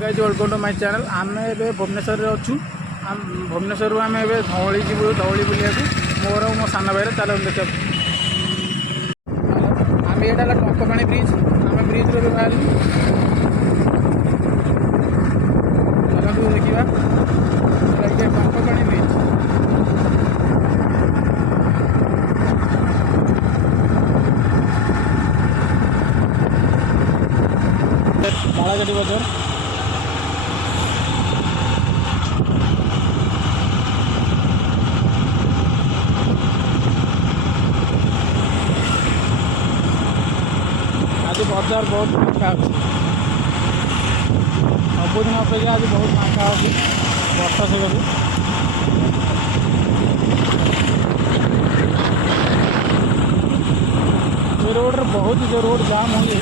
Guys welcome to my channel. आम ए भुवनेश्वर अच्छू। भुवनेश्वर आम ए धौली जीव धौली बुलिया मोर और मो सान भाई चल देखा आम ये टंकपाणी ब्रिज। आम ब्रिज रू बाहर चलू देखा टंकपाणी ब्रिज। बालाघाटी बजार आज बजार बहुत फाँका अच्छी। सबुदिन अपेक्षा आज बहुत फाँका अच्छी वर्षा सकाशे। ये रोड बहुत जो रोड जाम हुए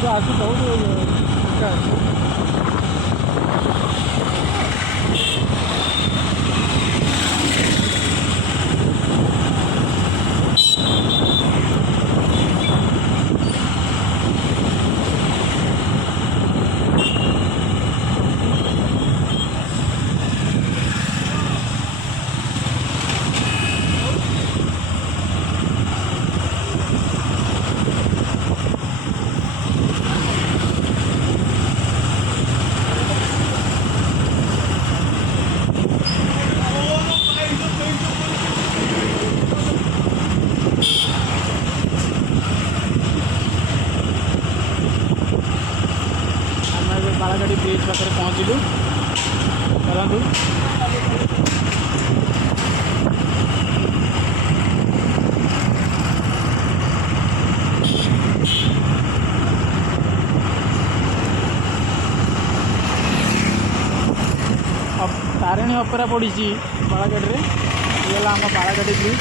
तो आज बहुत फाँका अच्छी। बालाघाटी ब्रिज पाखे पहुँचलु। चलतु तारिणी अपेरा पड़ी बालाघाटी में। ये आम बालाघाटी ब्रिज।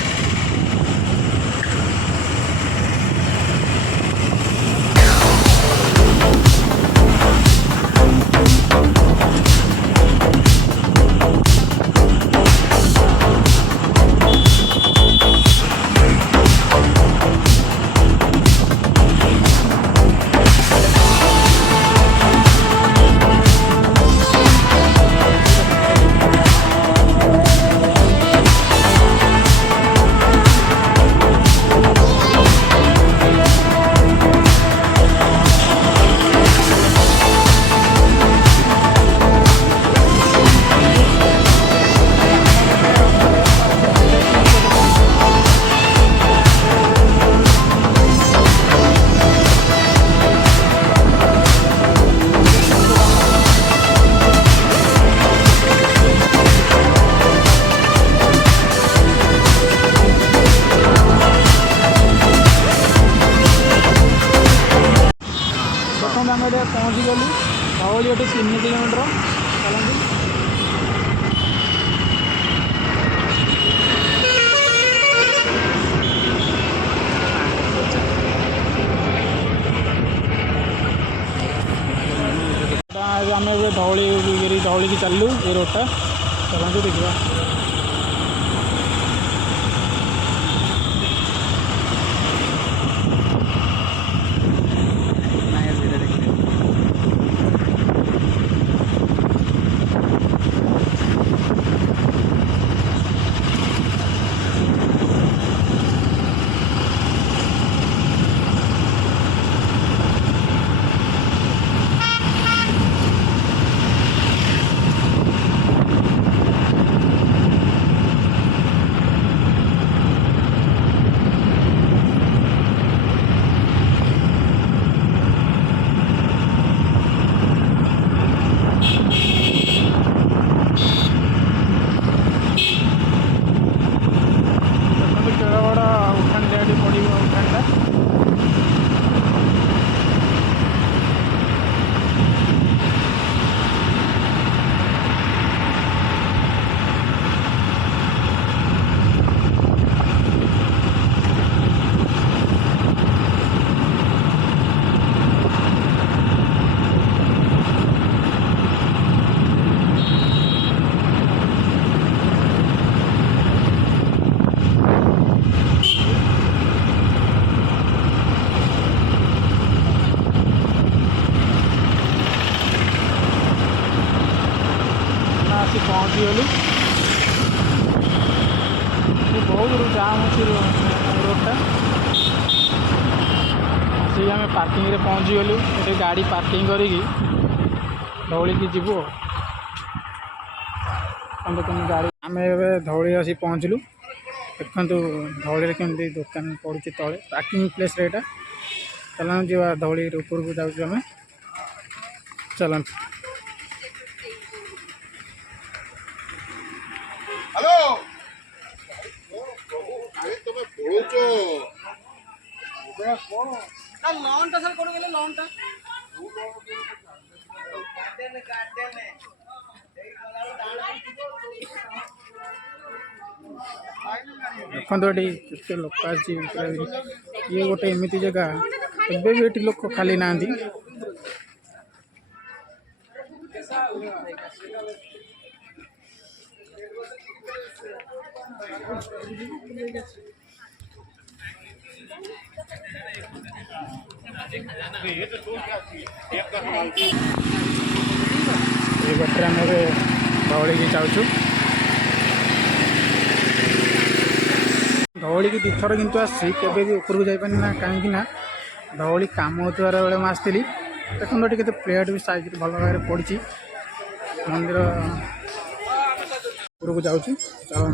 आम ये पहुँची गलु धौली 3 किलोमीटर। चलती आम धौली की चलू ये रोडटा। चलते देखा आसी पहुँचीगलु। बहुत जाम अच्छी रोडटा आसिक आम पार्किंग रे पहुँचीगलु। ये गाड़ी पार्किंग करी धौली की जीवु गाड़ी आम धौली आसी पहुँचलु। देखु धौली केमती दुकान पड़ुची तले पार्किंग प्लेस रे। चलन जी धौली ऊपर को जाऊँ आम चलन। हेलो अरे तुम पढ़ुचो लॉन टा सर कोड गेले लॉन टा देखो ये लोक ये गोटे एमती जगह एवं भी लोक खाली ना ये बाटे आम धौली की जाऊँ। धौली की दिथर किंतु आसी केवे भी ऊपर को जापारे ना कहीं धौली काम होतार बेले मुझे आसती देखते के प्लेट भी साइज भल भाव पड़ी मंदिर ऊपर को जाऊँ। चलो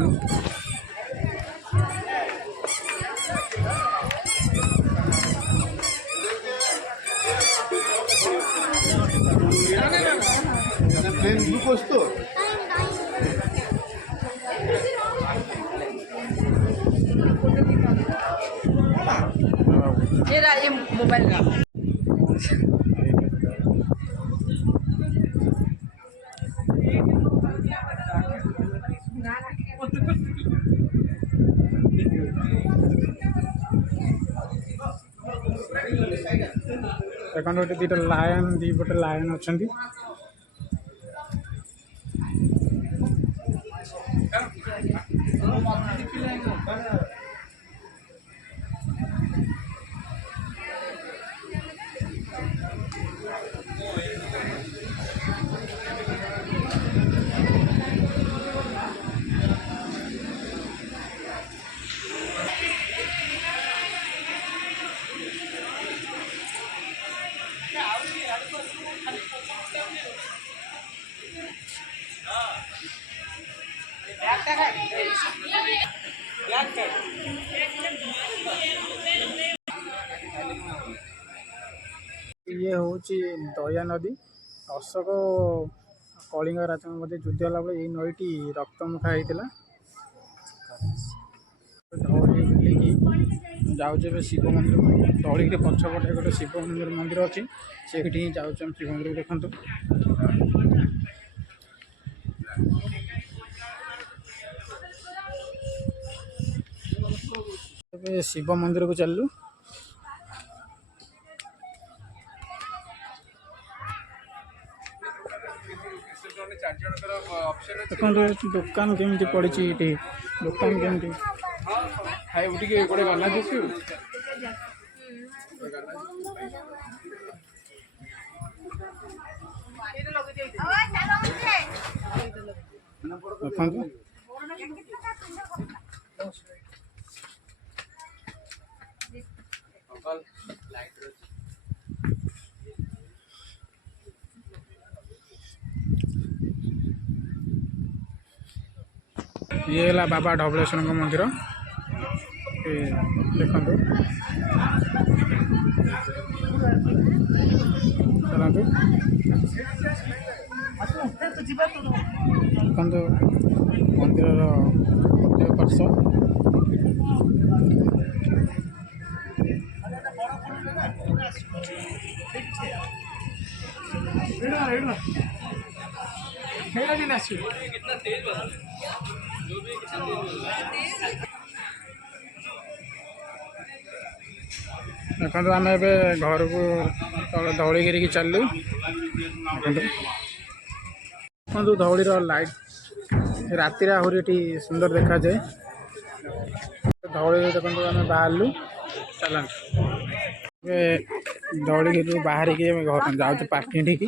ये मोबाइल का देखो गोटे दुटा लायन दीपटे लायन अच्छा ये हूँ दया नदी अशोक कलिंग राजा मध्य युद्ध होला बेले नईटी रक्तमुखा होता धौली बुलिकी जाऊे शिव मंदिर धौली पछपटे गोटे शिव मंदिर अच्छी से जाऊँ शिव मंदिर देखु। शिव मंदिर को चलू देखो दुकान केमती पड़ी दुकान केमती गोटे गाना देखो ये है बाबा ढबलेश्वर मंदिर देखो चलते देखो मंदिर प्रत्येक वर्ष देखो आम घर को धौलीगिरी की चलू देखो धौली लाइट राति आहरी सुंदर देखा जाए धौली देखो आम बाहर चल ଧଉଳିଗିରିରୁ ବାହାରିକି ଆମେ ଘର ଯାଉଛୁ ପାର୍କିଂ ଠିକି।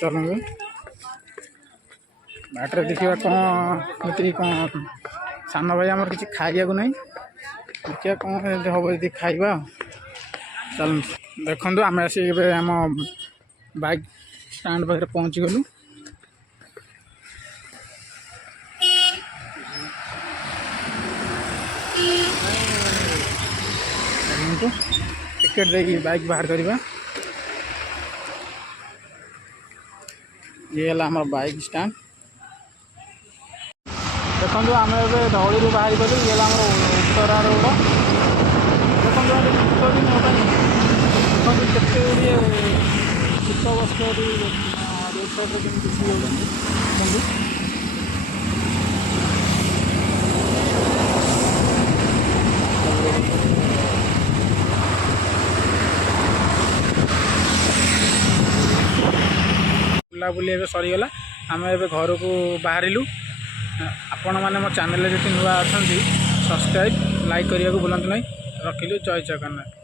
ଚାଲନ୍ତୁ ବାଟରେ ଦେଖିବା କ'ଣ ଏମିତି କ'ଣ ସାନ ଭାଇ ଆମର କିଛି ଖାଇବାକୁ ନାହିଁ, ଦେଖିବା କ'ଣ ଯଦି ହେବ ଯଦି ଖାଇବା। ଚାଲନ୍ତୁ ଦେଖନ୍ତୁ ଆମେ ଆସି ଏବେ ଆମ ବାଇକ୍ ଷ୍ଟାଣ୍ଡ ପାଖରେ ପହଞ୍ଚିଗଲୁ। ଟିକେଟ୍ ଦେଇକି ବାଇକ୍ ବାହାର କରିବା। ଇଏ ହେଲା ଆମର ବାଇକ୍ ଷ୍ଟାଣ୍ଡ। ଦେଖନ୍ତୁ ଆମେ ଏବେ ଧଉଳିରୁ ବାହାରି ଗଲୁ। ଇଏ ହେଲା ଆମର ଉତ୍ତରା ରୋଡ଼। ଦେଖନ୍ତୁ ଏଠି ଶୀତ ଦିନ ପାଇଁ ଦେଖନ୍ତୁ କେତେ ଗୁଡ଼ିଏ ଶୀତ ବସ୍ତ୍ର ଏଠି ରୋଡ଼ ସାଇଡ଼୍ରେ କେମିତି ବିକ୍ରି ହେଉଛନ୍ତି ଦେଖନ୍ତୁ। ବୁଲାବୁଲି ଏବେ ସରିଗଲା, ଆମେ ଏବେ ଘରକୁ ବାହାରିଲୁ। ଆପଣମାନେ ମୋ ଚ୍ୟାନେଲରେ ଯଦି ନୂଆ ଅଛନ୍ତି ସବସ୍କ୍ରାଇବ୍ ଲାଇକ୍ କରିବାକୁ ଭୁଲନ୍ତୁ ନାହିଁ। ରଖିଲୁ, ଜୟ ଜଗନ୍ନାଥ।